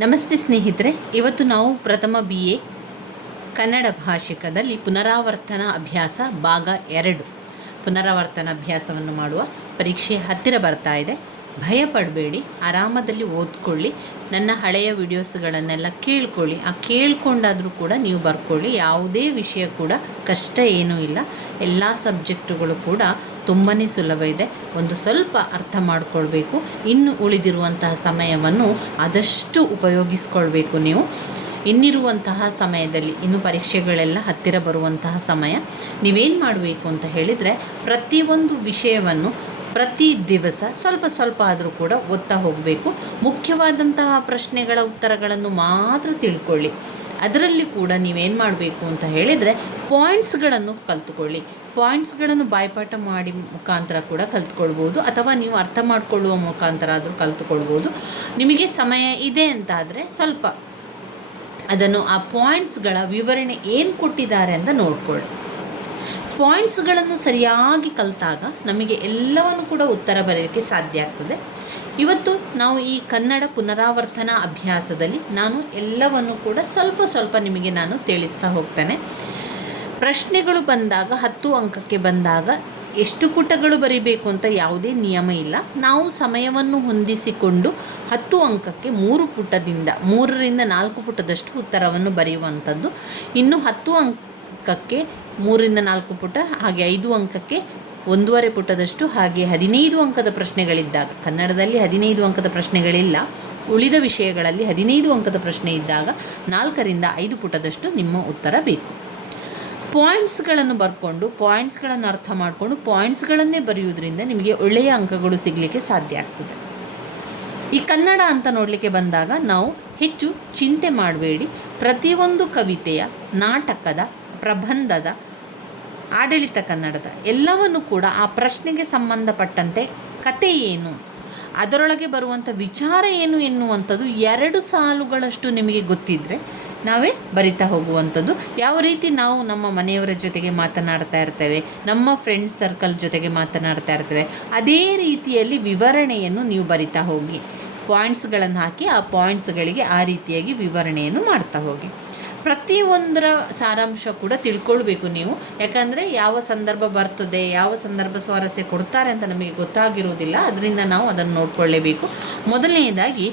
ನಮಸ್ತೆ ಸ್ನೇಹಿತರೆ, ಇವತ್ತು ನಾವು ಪ್ರಥಮ BA ಕನ್ನಡ ಭಾಷಿಕದಲ್ಲಿ ಪುನರಾವರ್ತನ ಅಭ್ಯಾಸ ಭಾಗ 2 ಪುನರಾವರ್ತನ ಅಭ್ಯಾಸವನ್ನು ಮಾಡುವ ಪರೀಕ್ಷೆ ಹತ್ತಿರ ಬರ್ತಾ ಇದೆ. ಭಯ ಪಡಬೇಡಿ, ಆರಾಮದಲ್ಲಿ ಓದ್ಕೊಳ್ಳಿ. ನನ್ನ ಹಳೆಯ ವಿಡಿಯೋಸ್ಗಳನ್ನೆಲ್ಲ ಕೇಳ್ಕೊಳ್ಳಿ. ಕೇಳ್ಕೊಂಡಾದರೂ ಕೂಡ ನೀವು ಬರ್ಕೊಳ್ಳಿ. ಯಾವುದೇ ವಿಷಯ ಕೂಡ ಕಷ್ಟ ಏನೂ ಇಲ್ಲ. ಎಲ್ಲ ಸಬ್ಜೆಕ್ಟುಗಳು ಕೂಡ ತುಂಬಾ ಸುಲಭ ಇದೆ. ಒಂದು ಸ್ವಲ್ಪ ಅರ್ಥ ಮಾಡಿಕೊಳ್ಬೇಕು. ಇನ್ನು ಉಳಿದಿರುವಂತಹ ಸಮಯವನ್ನು ಆದಷ್ಟು ಉಪಯೋಗಿಸ್ಕೊಳ್ಬೇಕು. ನೀವು ಇನ್ನಿರುವಂತಹ ಸಮಯದಲ್ಲಿ, ಇನ್ನು ಪರೀಕ್ಷೆಗಳೆಲ್ಲ ಹತ್ತಿರ ಬರುವಂತಹ ಸಮಯ, ನೀವೇನು ಮಾಡಬೇಕು ಅಂತ ಹೇಳಿದರೆ, ಪ್ರತಿಯೊಂದು ವಿಷಯವನ್ನು ಪ್ರತಿ ದಿವಸ ಸ್ವಲ್ಪ ಆದರೂ ಕೂಡ ಓದ್ತಾ ಹೋಗಬೇಕು. ಮುಖ್ಯವಾದಂತಹ ಪ್ರಶ್ನೆಗಳ ಉತ್ತರಗಳನ್ನು ಮಾತ್ರ ತಿಳ್ಕೊಳ್ಳಿ. ಅದರಲ್ಲಿ ಕೂಡ ನೀವೇನು ಮಾಡಬೇಕು ಅಂತ ಹೇಳಿದರೆ, ಪಾಯಿಂಟ್ಸ್ಗಳನ್ನು ಕಲ್ತ್ಕೊಳ್ಳಿ. ಪಾಯಿಂಟ್ಸ್ಗಳನ್ನು ಬಾಯ್ಪಾಠ ಮಾಡಿ ಮುಖಾಂತರ ಕೂಡ ಕಲ್ತ್ಕೊಳ್ಬೋದು, ಅಥವಾ ನೀವು ಅರ್ಥ ಮಾಡಿಕೊಳ್ಳುವ ಮುಖಾಂತರ ಆದರೂ ಕಲ್ತ್ಕೊಳ್ಬೋದು. ನಿಮಗೆ ಸಮಯ ಇದೆ ಅಂತಾದರೆ ಸ್ವಲ್ಪ ಅದನ್ನು ಆ ಪಾಯಿಂಟ್ಸ್ಗಳ ವಿವರಣೆ ಏನು ಕೊಟ್ಟಿದ್ದಾರೆ ಅಂತ ನೋಡ್ಕೊಳ್ಳಿ. ಪಾಯಿಂಟ್ಸ್ಗಳನ್ನು ಸರಿಯಾಗಿ ಕಲಿತಾಗ ನಮಗೆ ಎಲ್ಲವನ್ನು ಕೂಡ ಉತ್ತರ ಬರೆಯೋಕ್ಕೆ ಸಾಧ್ಯ ಆಗ್ತದೆ. ಇವತ್ತು ನಾವು ಈ ಕನ್ನಡ ಪುನರಾವರ್ತನಾ ಅಭ್ಯಾಸದಲ್ಲಿ ನಾನು ಎಲ್ಲವನ್ನು ಕೂಡ ಸ್ವಲ್ಪ ನಿಮಗೆ ನಾನು ತಿಳಿಸ್ತಾ ಹೋಗ್ತೇನೆ. ಪ್ರಶ್ನೆಗಳು ಬಂದಾಗ 10 ಅಂಕಕ್ಕೆ ಬಂದಾಗ ಎಷ್ಟು ಪುಟಗಳು ಬರೀಬೇಕು ಅಂತ ಯಾವುದೇ ನಿಯಮ ಇಲ್ಲ. ನಾವು ಸಮಯವನ್ನು ಹೊಂದಿಸಿಕೊಂಡು 10 ಅಂಕಕ್ಕೆ 3 ಪುಟದಿಂದ 3ರಿಂದ 4 ಪುಟದಷ್ಟು ಉತ್ತರವನ್ನು ಬರೆಯುವಂಥದ್ದು. ಇನ್ನು 10 ಅಂಕಕ್ಕೆ 3ರಿಂದ 4 ಪುಟ, ಹಾಗೆ 5 ಅಂಕಕ್ಕೆ 1.5 ಪುಟದಷ್ಟು, ಹಾಗೆ 15 ಅಂಕದ ಪ್ರಶ್ನೆಗಳಿದ್ದಾಗ, ಕನ್ನಡದಲ್ಲಿ 15 ಅಂಕದ ಪ್ರಶ್ನೆಗಳಿಲ್ಲ, ಉಳಿದ ವಿಷಯಗಳಲ್ಲಿ 15 ಅಂಕದ ಪ್ರಶ್ನೆ ಇದ್ದಾಗ 4ರಿಂದ 5 ಪುಟದಷ್ಟು ನಿಮ್ಮ ಉತ್ತರ ಬೇಕು. ಪಾಯಿಂಟ್ಸ್ಗಳನ್ನು ಬರ್ಕೊಂಡು, ಪಾಯಿಂಟ್ಸ್ಗಳನ್ನು ಅರ್ಥ ಮಾಡಿಕೊಂಡು ಪಾಯಿಂಟ್ಸ್ಗಳನ್ನೇ ಬರೆಯುವುದರಿಂದ ನಿಮಗೆ ಒಳ್ಳೆಯ ಅಂಕಗಳು ಸಿಗಲಿಕ್ಕೆ ಸಾಧ್ಯ ಆಗ್ತದೆ. ಈ ಕನ್ನಡ ಅಂತ ನೋಡಲಿಕ್ಕೆ ಬಂದಾಗ ನಾವು ಹೆಚ್ಚು ಚಿಂತೆ ಮಾಡಬೇಡಿ. ಪ್ರತಿಯೊಂದು ಕವಿತೆಯ, ನಾಟಕದ, ಪ್ರಬಂಧದ, ಆಡಳಿತ ಕನ್ನಡದ ಎಲ್ಲವನ್ನು ಕೂಡ ಆ ಪ್ರಶ್ನೆಗೆ ಸಂಬಂಧಪಟ್ಟಂತೆ ಕತೆ ಏನು, ಅದರೊಳಗೆ ಬರುವಂಥ ವಿಚಾರ ಏನು ಎನ್ನುವಂಥದ್ದು 2 ಸಾಲುಗಳಷ್ಟು ನಿಮಗೆ ಗೊತ್ತಿದ್ದರೆ ನಾವೇ ಬರಿತಾ ಹೋಗುವಂಥದ್ದು. ಯಾವ ರೀತಿ ನಾವು ನಮ್ಮ ಮನೆಯವರ ಜೊತೆಗೆ ಮಾತನಾಡ್ತಾ ಇರ್ತೇವೆ, ನಮ್ಮ ಫ್ರೆಂಡ್ಸ್ ಸರ್ಕಲ್ ಜೊತೆಗೆ ಮಾತನಾಡ್ತಾ ಇರ್ತೇವೆ, ಅದೇ ರೀತಿಯಲ್ಲಿ ವಿವರಣೆಯನ್ನು ನೀವು ಬರಿತಾ ಹೋಗಿ. ಪಾಯಿಂಟ್ಸ್ಗಳನ್ನು ಹಾಕಿ ಆ ಪಾಯಿಂಟ್ಸ್ಗಳಿಗೆ ಆ ರೀತಿಯಾಗಿ ವಿವರಣೆಯನ್ನು ಮಾಡ್ತಾ ಹೋಗಿ. ಪ್ರತಿಯೊಂದರ ಸಾರಾಂಶ ಕೂಡ ತಿಳ್ಕೊಳ್ಬೇಕು ನೀವು. ಯಾಕಂದರೆ ಯಾವ ಸಂದರ್ಭ ಬರ್ತದೆ, ಯಾವ ಸಂದರ್ಭ ಸ್ವಾರಸ್ಯ ಕೊಡ್ತಾರೆ ಅಂತ ನಮಗೆ ಗೊತ್ತಾಗಿರೋದಿಲ್ಲ. ಅದರಿಂದ ನಾವು ಅದನ್ನು ನೋಡಿಕೊಳ್ಳೇಬೇಕು. ಮೊದಲನೆಯದಾಗಿ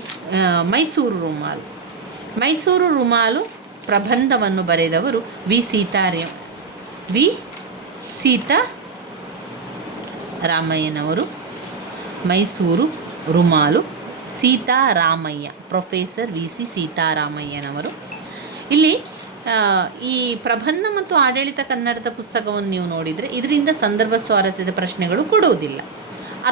ಮೈಸೂರು ರುಮಾಲು ಪ್ರಬಂಧವನ್ನು ಬರೆದವರು ವಿ ಸೀತಾರಾಮಯ್ಯನವರು. ಮೈಸೂರು ರುಮಾಲು ಸೀತಾರಾಮಯ್ಯ, ಪ್ರೊಫೆಸರ್ VC ಸೀತಾರಾಮಯ್ಯನವರು. ಇಲ್ಲಿ ಈ ಪ್ರಬಂಧ ಮತ್ತು ಆಡಳಿತ ಕನ್ನಡದ ಪುಸ್ತಕವನ್ನು ನೀವು ನೋಡಿದರೆ ಇದರಿಂದ ಸಂದರ್ಭ ಸ್ವಾರಸ್ಯದ ಪ್ರಶ್ನೆಗಳು ಕೊಡುವುದಿಲ್ಲ,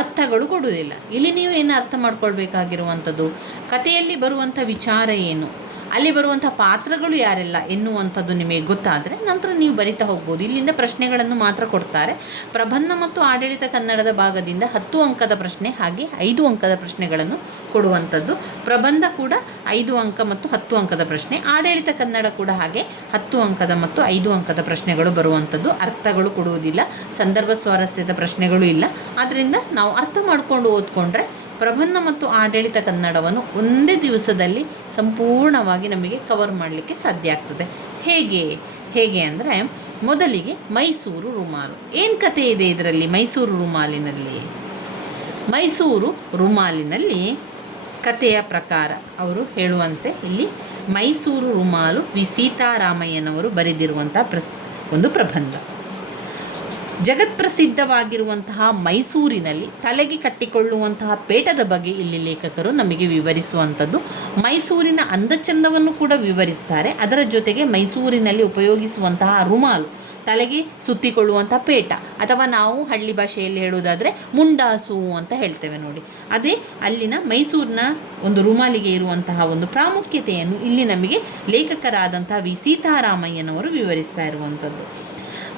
ಅರ್ಥಗಳು ಕೊಡುವುದಿಲ್ಲ. ಇಲ್ಲಿ ನೀವು ಏನು ಅರ್ಥ ಮಾಡ್ಕೊಳ್ಬೇಕಾಗಿರುವಂಥದ್ದು, ಕಥೆಯಲ್ಲಿ ಬರುವಂಥ ವಿಚಾರ ಏನು, ಅಲ್ಲಿ ಬರುವಂಥ ಪಾತ್ರಗಳು ಯಾರೆಲ್ಲ ಎನ್ನುವಂಥದ್ದು ನಿಮಗೆ ಗೊತ್ತಾದರೆ ನಂತರ ನೀವು ಬರಿತಾ ಹೋಗ್ಬೋದು. ಇಲ್ಲಿಂದ ಪ್ರಶ್ನೆಗಳನ್ನು ಮಾತ್ರ ಕೊಡ್ತಾರೆ. ಪ್ರಬಂಧ ಮತ್ತು ಆಡಳಿತ ಕನ್ನಡದ ಭಾಗದಿಂದ 10 ಅಂಕದ ಪ್ರಶ್ನೆ, ಹಾಗೆ 5 ಅಂಕದ ಪ್ರಶ್ನೆಗಳನ್ನು ಕೊಡುವಂಥದ್ದು. ಪ್ರಬಂಧ ಕೂಡ 5 ಅಂಕ ಮತ್ತು 10 ಅಂಕದ ಪ್ರಶ್ನೆ, ಆಡಳಿತ ಕನ್ನಡ ಕೂಡ ಹಾಗೆ 10 ಅಂಕದ ಮತ್ತು 5 ಅಂಕದ ಪ್ರಶ್ನೆಗಳು ಬರುವಂಥದ್ದು. ಅರ್ಥಗಳು ಕೊಡುವುದಿಲ್ಲ, ಸಂದರ್ಭ ಸ್ವಾರಸ್ಯದ ಪ್ರಶ್ನೆಗಳು ಇಲ್ಲ. ಆದ್ದರಿಂದ ನಾವು ಅರ್ಥ ಮಾಡಿಕೊಂಡು ಓದ್ಕೊಂಡ್ರೆ ಪ್ರಬಂಧ ಮತ್ತು ಆಡಳಿತ ಕನ್ನಡವನ್ನು ಒಂದೇ ದಿವಸದಲ್ಲಿ ಸಂಪೂರ್ಣವಾಗಿ ನಮಗೆ ಕವರ್ ಮಾಡಲಿಕ್ಕೆ ಸಾಧ್ಯ ಆಗ್ತದೆ. ಹೇಗೆ ಅಂದರೆ, ಮೊದಲಿಗೆ ಮೈಸೂರು ರುಮಾಲು. ಏನು ಕತೆ ಇದೆ ಇದರಲ್ಲಿ? ಮೈಸೂರು ರುಮಾಲಿನಲ್ಲಿ ಕಥೆಯ ಪ್ರಕಾರ ಅವರು ಹೇಳುವಂತೆ ಇಲ್ಲಿ ಮೈಸೂರು ರುಮಾಲು ವಿ ಸೀತಾರಾಮಯ್ಯನವರು ಬರೆದಿರುವಂಥ ಒಂದು ಪ್ರಬಂಧ. ಜಗತ್ಪ್ರಸಿದ್ಧವಾಗಿರುವಂತಹ ಮೈಸೂರಿನಲ್ಲಿ ತಲೆಗೆ ಕಟ್ಟಿಕೊಳ್ಳುವಂತಹ ಪೇಟದ ಬಗ್ಗೆ ಇಲ್ಲಿ ಲೇಖಕರು ನಮಗೆ ವಿವರಿಸುವಂಥದ್ದು. ಮೈಸೂರಿನ ಅಂದಚಂದವನ್ನು ಕೂಡ ವಿವರಿಸ್ತಾರೆ. ಅದರ ಜೊತೆಗೆ ಮೈಸೂರಿನಲ್ಲಿ ಉಪಯೋಗಿಸುವಂತಹ ರುಮಾಲು, ತಲೆಗೆ ಸುತ್ತಿಕೊಳ್ಳುವಂಥ ಪೇಟ, ಅಥವಾ ನಾವು ಹಳ್ಳಿ ಭಾಷೆಯಲ್ಲಿ ಹೇಳುವುದಾದರೆ ಮುಂಡಾಸು ಅಂತ ಹೇಳ್ತೇವೆ ನೋಡಿ, ಅದೇ ಅಲ್ಲಿನ ಮೈಸೂರಿನ ಒಂದು ರುಮಾಲಿಗೆ ಇರುವಂತಹ ಒಂದು ಪ್ರಾಮುಖ್ಯತೆಯನ್ನು ಇಲ್ಲಿ ನಮಗೆ ಲೇಖಕರಾದಂತಹ ವಿ ಸೀತಾರಾಮಯ್ಯನವರು ವಿವರಿಸ್ತಾ ಇರುವಂಥದ್ದು.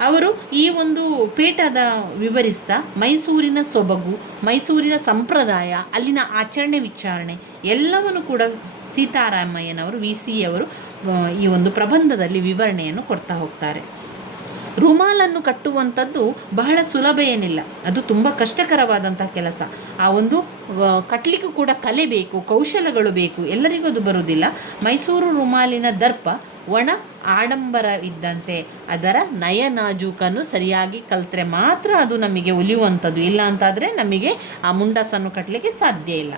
ಅವರು ಈ ಒಂದು ಪೇಟದ ವಿವರಿಸ್ತಾ ಮೈಸೂರಿನ ಸೊಬಗು, ಮೈಸೂರಿನ ಸಂಪ್ರದಾಯ, ಅಲ್ಲಿನ ಆಚರಣೆ ವಿಚಾರಣೆ ಎಲ್ಲವನ್ನು ಕೂಡ ಸೀತಾರಾಮಯ್ಯನವರು VC ಅವರು ಈ ಒಂದು ಪ್ರಬಂಧದಲ್ಲಿ ವಿವರಣೆಯನ್ನು ಕೊಡ್ತಾ ಹೋಗ್ತಾರೆ. ರುಮಾಲನ್ನು ಕಟ್ಟುವಂಥದ್ದು ಬಹಳ ಸುಲಭ ಏನಿಲ್ಲ, ಅದು ತುಂಬ ಕಷ್ಟಕರವಾದಂಥ ಕೆಲಸ. ಆ ಒಂದು ಕಟ್ಟಲಿಕ್ಕೂ ಕೂಡ ಕಲೆ ಬೇಕು, ಕೌಶಲಗಳು ಬೇಕು, ಎಲ್ಲರಿಗೂ ಅದು ಬರುವುದಿಲ್ಲ. ಮೈಸೂರು ರುಮಾಲಿನ ದರ್ಪ ಒಣ ಆಡಂಬರವಿದ್ದಂತೆ, ಅದರ ನಯನಾಜೂಕನ್ನು ಸರಿಯಾಗಿ ಕಲಿತ್ರೆ ಮಾತ್ರ ಅದು ನಮಗೆ ಒಲಿಯುವಂಥದ್ದು, ಇಲ್ಲ ಅಂತಾದರೆ ನಮಗೆ ಆ ಮುಂಡಸನ್ನು ಕಟ್ಟಲಿಕ್ಕೆ ಸಾಧ್ಯ ಇಲ್ಲ.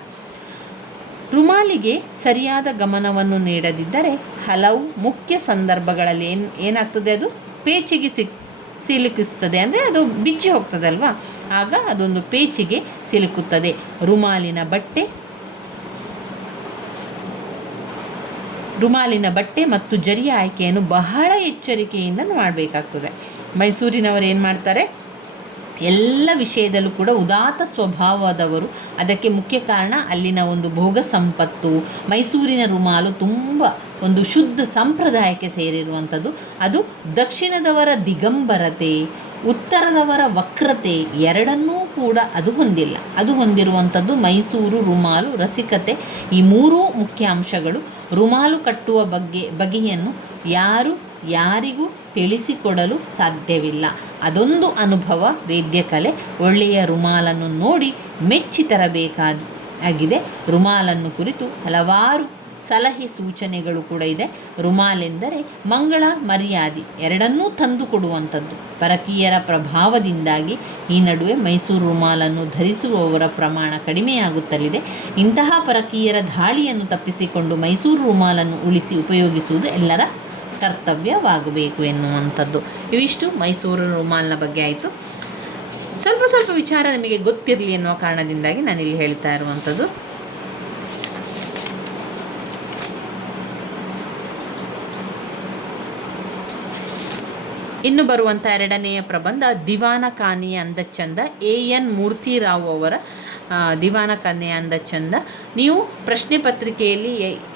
ರುಮಾಲಿಗೆ ಸರಿಯಾದ ಗಮನವನ್ನು ನೀಡದಿದ್ದರೆ ಹಲವು ಮುಖ್ಯ ಸಂದರ್ಭಗಳಲ್ಲಿ ಏನಾಗ್ತದೆ, ಅದು ಪೇಚಿಗೆ ಸಿಲುಕಿಸ್ತದೆ, ಅಂದರೆ ಅದು ಬಿಚ್ಚಿ ಹೋಗ್ತದಲ್ವಾ, ಆಗ ಅದೊಂದು ಪೇಚಿಗೆ ಸಿಲುಕುತ್ತದೆ. ರುಮಾಲಿನ ಬಟ್ಟೆ ಮತ್ತು ಜರಿಯ ಆಯ್ಕೆಯನ್ನು ಬಹಳ ಎಚ್ಚರಿಕೆಯಿಂದ ಮಾಡಬೇಕಾಗ್ತದೆ. ಮೈಸೂರಿನವರು ಏನು ಮಾಡ್ತಾರೆ, ಎಲ್ಲ ವಿಷಯದಲ್ಲೂ ಕೂಡ ಉದಾತ್ತ ಸ್ವಭಾವದವರು. ಅದಕ್ಕೆ ಮುಖ್ಯ ಕಾರಣ ಅಲ್ಲಿನ ಒಂದು ಭೋಗ ಸಂಪತ್ತು. ಮೈಸೂರಿನ ರುಮಾಲು ತುಂಬ ಒಂದು ಶುದ್ಧ ಸಂಪ್ರದಾಯಕ್ಕೆ ಸೇರಿರುವಂಥದ್ದು. ಅದು ದಕ್ಷಿಣದವರ ದಿಗಂಬರತೆ, ಉತ್ತರದವರ ವಕ್ರತೆ ಎರಡನ್ನೂ ಕೂಡ ಅದು ಹೊಂದಿಲ್ಲ. ಅದು ಹೊಂದಿರುವಂಥದ್ದು ಮೈಸೂರು ರುಮಾಲು ರಸಿಕತೆ. ಈ ಮೂರೂ ಮುಖ್ಯ ಅಂಶಗಳು. ರುಮಾಲು ಕಟ್ಟುವ ಬಗೆಯನ್ನು ಯಾರಿಗೂ ತಿಳಿಸಿಕೊಡಲು ಸಾಧ್ಯವಿಲ್ಲ. ಅದೊಂದು ಅನುಭವ, ವೇದ್ಯಕಲೆ. ಒಳ್ಳೆಯ ರುಮಾಲನ್ನು ನೋಡಿ ಮೆಚ್ಚಿ ತರಬೇಕಾಗಿದೆ. ರುಮಾಲನ್ನು ಕುರಿತು ಹಲವಾರು ಸಲಹೆ ಸೂಚನೆಗಳು ಕೂಡ ಇದೆ. ರುಮಾಲೆಂದರೆ ಮಂಗಳ ಮರ್ಯಾದೆ ಎರಡನ್ನೂ ತಂದು ಕೊಡುವಂಥದ್ದು. ಪರಕೀಯರ ಪ್ರಭಾವದಿಂದಾಗಿ ಈ ನಡುವೆ ಮೈಸೂರು ರುಮಾಲನ್ನು ಧರಿಸುವವರ ಪ್ರಮಾಣ ಕಡಿಮೆಯಾಗುತ್ತಲಿದೆ. ಇಂತಹ ಪರಕೀಯರ ಧಾಳಿಯನ್ನು ತಪ್ಪಿಸಿಕೊಂಡು ಮೈಸೂರು ರುಮಾಲನ್ನು ಉಳಿಸಿ ಉಪಯೋಗಿಸುವುದು ಎಲ್ಲರ ಕರ್ತವ್ಯವಾಗಬೇಕು ಎನ್ನುವಂಥದ್ದು. ಇವಿಷ್ಟು ಮೈಸೂರು ರುಮಾಲಿನ ಬಗ್ಗೆ ಆಯಿತು. ಸ್ವಲ್ಪ ವಿಚಾರ ನಿಮಗೆ ಗೊತ್ತಿರಲಿ ಎನ್ನುವ ಕಾರಣದಿಂದಾಗಿ ನಾನಿಲ್ಲಿ ಹೇಳ್ತಾ ಇರುವಂಥದ್ದು. ಇನ್ನು ಬರುವಂಥ ಎರಡನೆಯ ಪ್ರಬಂಧ ದಿವಾನ ಖಾನೆಯ ಅಂದಚಂದ. ಎನ್ ಮೂರ್ತಿರಾವ್ ಅವರ ದಿವಾನ ಖಾನೆಯ ಅಂದಚಂದ. ನೀವು ಪ್ರಶ್ನೆ ಪತ್ರಿಕೆಯಲ್ಲಿ